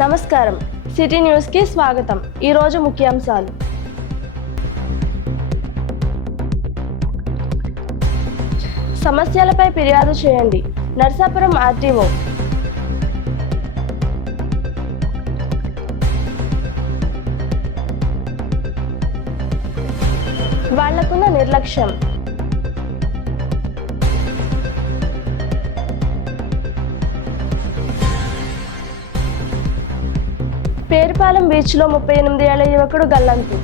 నమస్కారం, సిటీ న్యూస్కి స్వాగతం. ఈరోజు ముఖ్యాంశాలు. సమస్యలపై ఫిర్యాదు చేయండి. నర్సాపురం ఆర్టీఓ. వాళ్లకున్న నిర్లక్ష్యం. పేరుపాలెం బీచ్లో 38 ఏళ్ల యువకుడు గల్లంతు.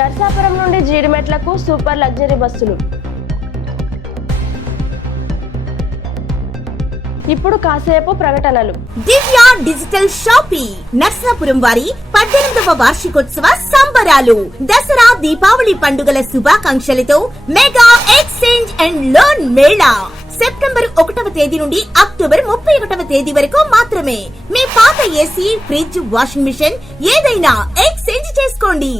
నర్సాపురం నుండి జీడిమెట్లకు సూపర్ లగ్జరీ బస్సులు. ఇప్పుడు కాసేపు ప్రకటనలు. దివ్య డిజిటల్ షాపింగ్ నర్సాపురం వారి 18వ వార్షికోత్సవ సంబరాలు. దసరా దీపావళి పండుగల శుభాకాంక్షలతో మెగా ఎక్స్చేంజ్ అండ్ లోన్ మేళా సెప్టెంబర్ 1వ తేదీ నుండి అక్టోబర్ 31వ తేదీ వరకు మాత్రమే. మీ పాత ఏసీ, ఫ్రిడ్జ్, వాషింగ్ మిషన్ ఏదైనా ఎక్స్చేంజ్ చేసుకోండి.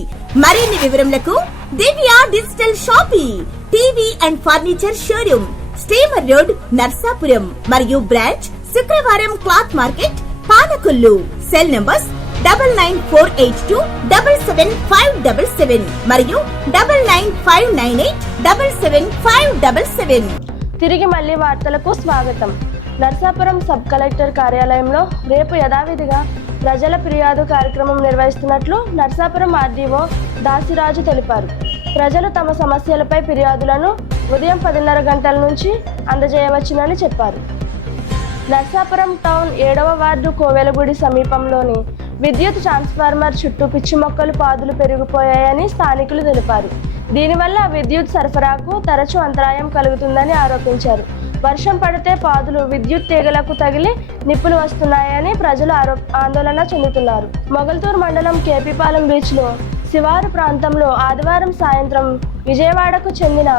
మరిన్ని వివరములకు Divya digital shopping, TV and furniture showroom, steamer road, Narsapuram మరియు బ్రాంచ్ శుక్రవారం cloth market, Palakollu. Cell numbers 9948277577 మరియు 9959877577. తిరిగి మళ్లీ వార్తలకు స్వాగతం. నర్సాపురం సబ్ కలెక్టర్ కార్యాలయంలో రేపు యథావిధిగా ప్రజల ఫిర్యాదు కార్యక్రమం నిర్వహిస్తున్నట్లు నర్సాపురం ఆర్డీఓ దాసిరాజు తెలిపారు. ప్రజలు తమ సమస్యలపై ఫిర్యాదులను ఉదయం 10:30 గంటల నుంచి అందజేయవచ్చునని చెప్పారు. నర్సాపురం టౌన్ 7వ వార్డు కోవెలగుడి సమీపంలోని విద్యుత్ ట్రాన్స్ఫార్మర్ చుట్టూ పిచ్చి మొక్కలు పాదులు పెరిగిపోయాయని స్థానికులు తెలిపారు. దీనివల్ల విద్యుత్ సరఫరాకు తరచూ అంతరాయం కలుగుతుందని ఆరోపించారు. వర్షం పడితే పాదులు విద్యుత్ తీగలకు తగిలి నిప్పులు వస్తున్నాయని ప్రజలు ఆందోళన చెందుతున్నారు. మొగల్తూరు మండలం కేపీపాలెం బీచ్లో శివారు ప్రాంతంలో ఆదివారం సాయంత్రం విజయవాడకు చెందిన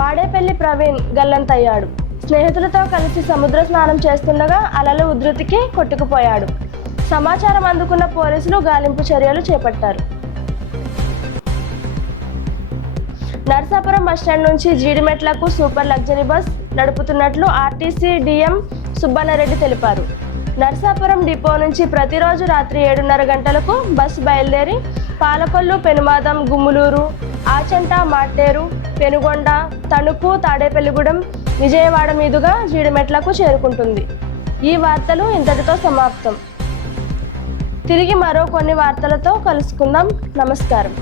మాడేపల్లి ప్రవీణ్ గల్లంతయ్యాడు. స్నేహితులతో కలిసి సముద్ర స్నానం చేస్తుండగా అలల ఉధృతికి కొట్టుకుపోయాడు. సమాచారం అందుకున్న పోలీసులు గాలింపు చర్యలు చేపట్టారు. నర్సాపురం బస్టాండ్ నుంచి జీడిమెట్లకు సూపర్ లగ్జరీ బస్ నడుపుతున్నట్లు ఆర్టీసీ డిఎం సుబ్బన్నరెడ్డి తెలిపారు. నర్సాపురం డిపో నుంచి ప్రతిరోజు రాత్రి 7:30 గంటలకు బస్సు బయలుదేరి పాలకొల్లు, పెనుమాదం, గుమ్ములూరు, ఆచంట, మాట్టేరు, పెనుగొండ, తణుకు, తాడేపల్లిగూడెం, విజయవాడ మీదుగా జీడిమెట్లకు చేరుకుంటుంది. ఈ వార్తలు ఇంతటితో సమాప్తం. తిరిగి మరో కొన్ని వార్తలతో కలుసుకుందాం. నమస్కారం.